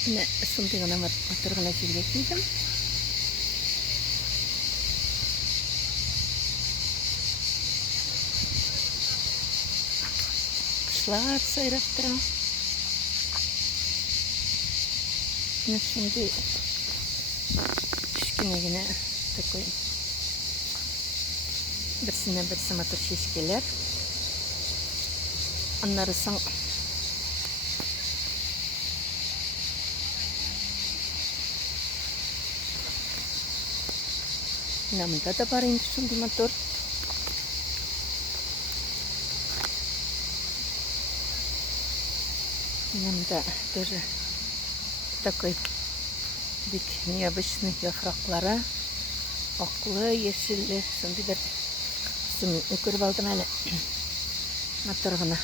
Міне сондай ғана отырғана жерге келдім. Құслар сайрап тұра. Міне сондай кішкенегіне такой бірсінен бірсі матыр шешкелер. Аннары соң мында да бар енді сондай мотор. Мында тоже такой бик необычный яфраклары, аклы, yeşilli, сондай бір көріп алдым әлі мотор ғана.